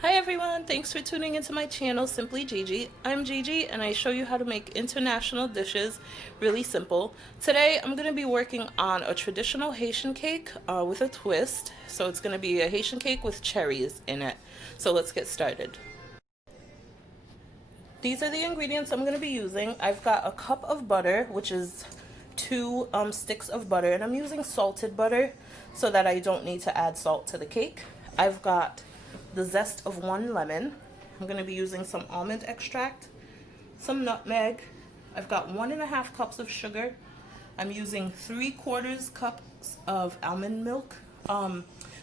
Hi everyone, thanks for tuning into my channel, Simply Dji-ji. I'm Dji-ji and I show you how to make international dishes really simple. Today I'm going to be working on a traditional Haitian cake with a twist. So it's going to be a Haitian cake with cherries in it. So let's get started. These are the ingredients I'm going to be using. I've got a cup of butter, which is two sticks of butter, and I'm using salted butter so that I don't need to add salt to the cake. I've got the zest of 1 lemon. I'm going to be using some almond extract, some nutmeg. I've got 1.5 cups of sugar. I'm using 3/4 cups of almond milk.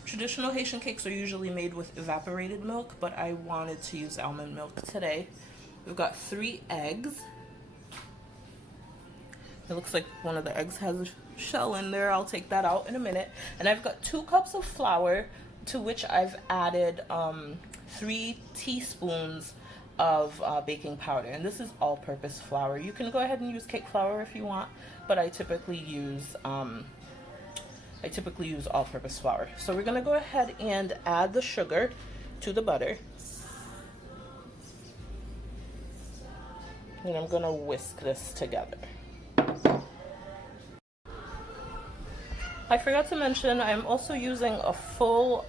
Traditional Haitian cakes are usually made with evaporated milk, but I wanted to use almond milk today. We've got 3 eggs. It looks like one of the eggs has a shell in there. I'll take that out in a minute. And I've got 2 cups of flour, to which I've added 3 teaspoons of baking powder. And this is all-purpose flour. You can go ahead and use cake flour if you want, but I typically use all-purpose flour. So we're gonna go ahead and add the sugar to the butter. And I'm gonna whisk this together. I forgot to mention, I'm also using a full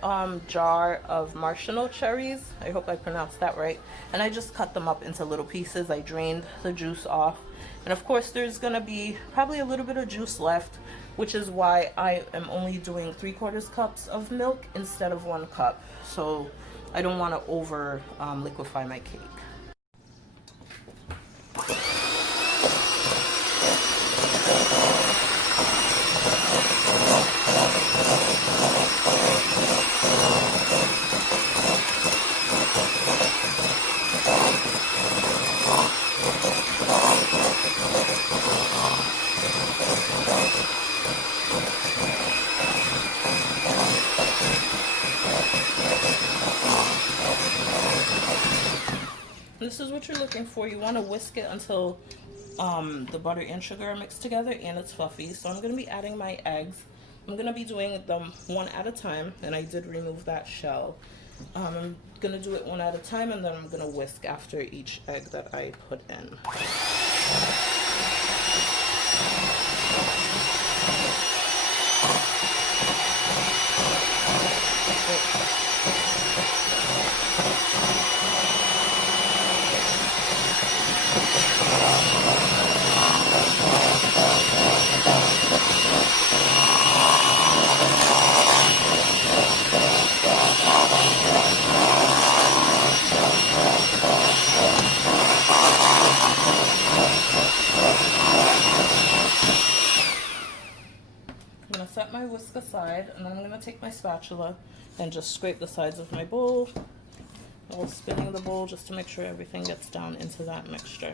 jar of maraschino cherries. I hope I pronounced that right. And I just cut them up into little pieces. I drained the juice off. And of course, there's gonna be probably a little bit of juice left, which is why I am only doing 3/4 cups of milk instead of 1 cup. So I don't wanna over liquefy my cake. This is what you're looking for. You want to whisk it until the butter and sugar are mixed together and it's fluffy. So I'm going to be adding my eggs. I'm going to be doing them one at a time, and I did remove that shell. I'm going to do it one at a time, and then I'm going to whisk after each egg that I put in. I'm going to set my whisk aside, and then I'm going to take my spatula and just scrape the sides of my bowl while spinning the bowl just to make sure everything gets down into that mixture.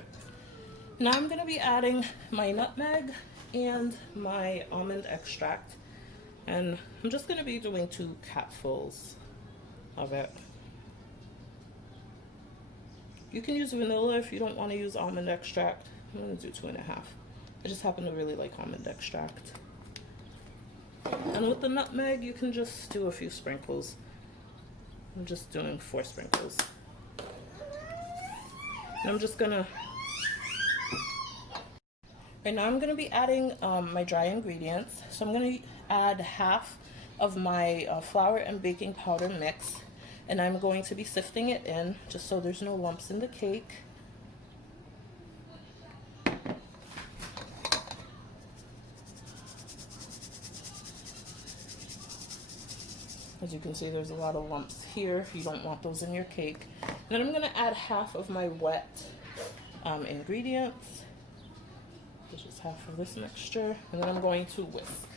Now I'm going to be adding my nutmeg and my almond extract, and I'm just going to be doing 2 capfuls of it. You can use vanilla if you don't want to use almond extract. I'm going to do 2.5. I just happen to really like almond extract. And with the nutmeg, you can just do a few sprinkles. I'm just doing 4 sprinkles. And I'm just gonna, right now I'm gonna be adding my dry ingredients. So I'm gonna add half of my flour and baking powder mix, and I'm going to be sifting it in just so there's no lumps in the cake. As you can see, there's a lot of lumps here. You don't want those in your cake. And then I'm going to add half of my wet ingredients, which is half of this mixture, and then I'm going to whisk.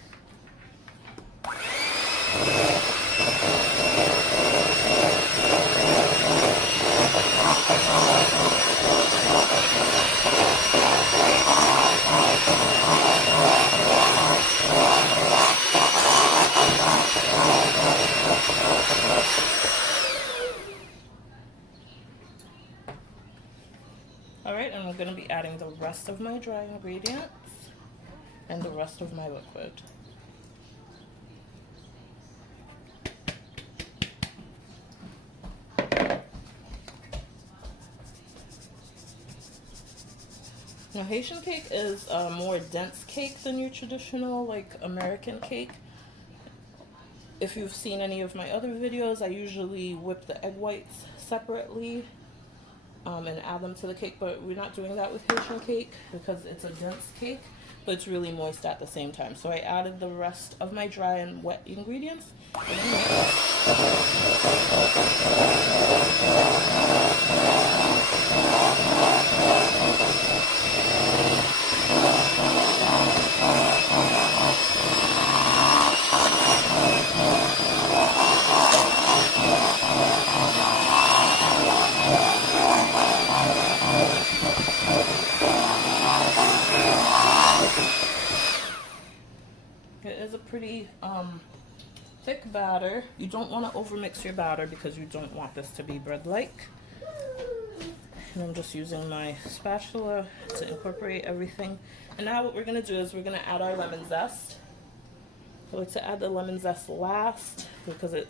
Alright, and I'm going to be adding the rest of my dry ingredients and the rest of my liquid. Now, Haitian cake is a more dense cake than your traditional, like, American cake. If you've seen any of my other videos, I usually whip the egg whites separately and add them to the cake, but we're not doing that with Haitian cake because it's a dense cake, but it's really moist at the same time. So I added the rest of my dry and wet ingredients. It is a pretty thick batter. You don't want to overmix your batter because you don't want this to be bread-like. And I'm just using my spatula to incorporate everything. And now what we're going to do is we're going to add our lemon zest. I like to add the lemon zest last because it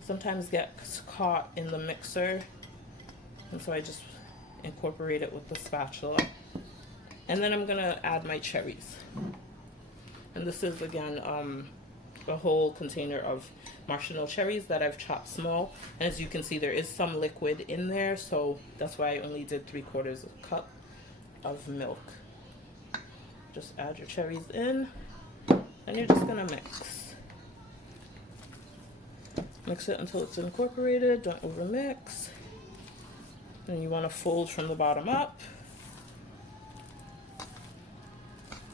sometimes gets caught in the mixer. And so I just incorporate it with the spatula. And then I'm going to add my cherries. And this is, again, a whole container of marshmallow cherries that I've chopped small. And as you can see, there is some liquid in there, so that's why I only did 3/4 cup of milk. Just add your cherries in, and you're just gonna mix. Mix it until it's incorporated, don't overmix. And you wanna fold from the bottom up.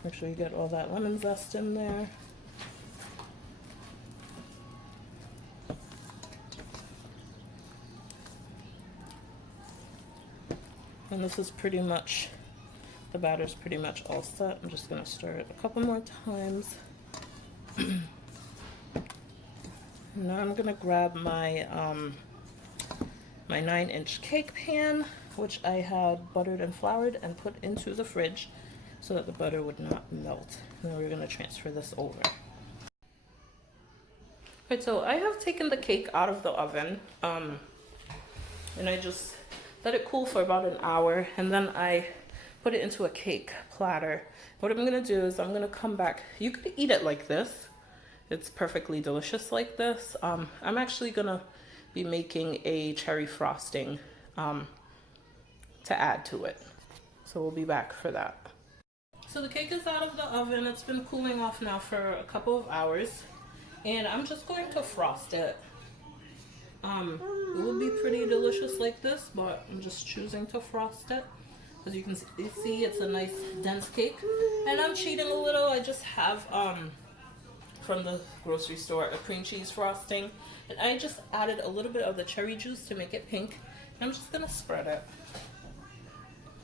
Make sure you get all that lemon zest in there. And this is pretty much, the batter's pretty much all set. I'm just gonna stir it a couple more times. Now I'm gonna grab my my 9-inch cake pan, which I had buttered and floured and put into the fridge so that the butter would not melt. Now we're gonna transfer this over. Right, so I have taken the cake out of the oven, and I just let it cool for about an hour, and then I put it into a cake platter. What I'm gonna do is I'm gonna come back. You could eat it like this. It's perfectly delicious like this. I'm actually gonna be making a cherry frosting to add to it. So we'll be back for that. So the cake is out of the oven. It's been cooling off now for a couple of hours. And I'm just going to frost it. It would be pretty delicious like this, but I'm just choosing to frost it. As you can see, it's a nice dense cake. And I'm cheating a little. I just have, from the grocery store, a cream cheese frosting. And I just added a little bit of the cherry juice to make it pink. And I'm just gonna spread it.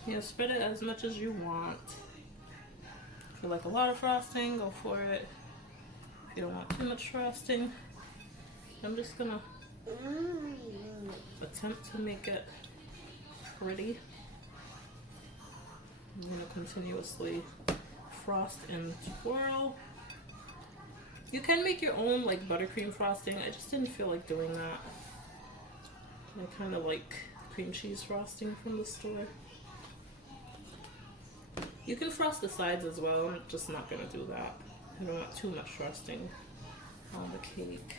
Yeah, spread it as much as you want. If you like a lot of frosting, go for it. If you don't want too much frosting, I'm just gonna attempt to make it pretty. I'm gonna continuously frost and twirl. You can make your own like buttercream frosting. I just didn't feel like doing that. I kind of like cream cheese frosting from the store. You can frost the sides as well. I'm just not gonna do that. I don't want too much frosting on the cake.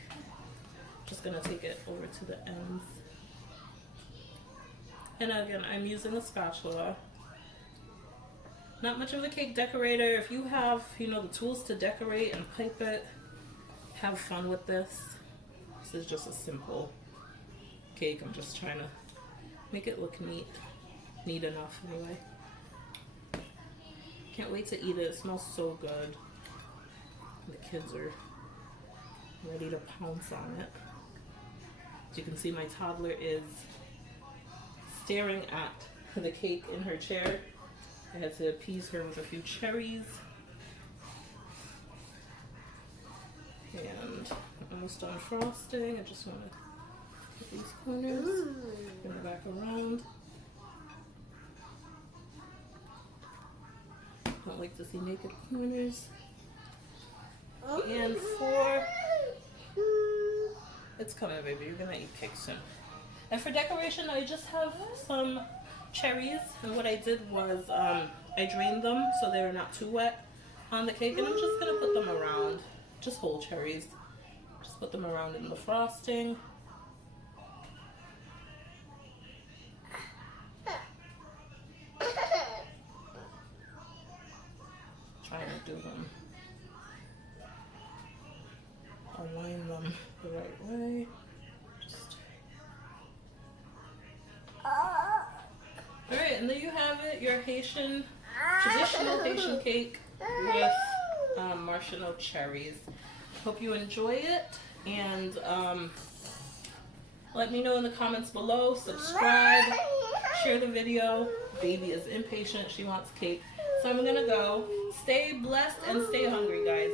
Just gonna take it over to the ends. And again, I'm using a spatula. Not much of a cake decorator. If you have, you know, the tools to decorate and pipe it, have fun with this. This is just a simple cake. I'm just trying to make it look neat. Neat enough anyway. Can't wait to eat it. It smells so good. The kids are ready to pounce on it. As you can see, my toddler is staring at the cake in her chair. I had to appease her with a few cherries. And I'm almost done frosting. I just want to get these corners, bring it back around. Don't like to see naked corners. And it's coming, baby. You're gonna eat cake soon. And for decoration, I just have some cherries, and what I did was I drained them so they're not too wet on the cake, and I'm just gonna put them around, just whole cherries. Just put them around in the frosting. Trying to do them, align them the right way. Alright, and there you have it, your Haitian, traditional Haitian cake with marshmallow cherries. Hope you enjoy it, and let me know in the comments below. Subscribe, share the video. Baby is impatient, she wants cake. So I'm gonna go. Stay blessed and stay hungry, guys.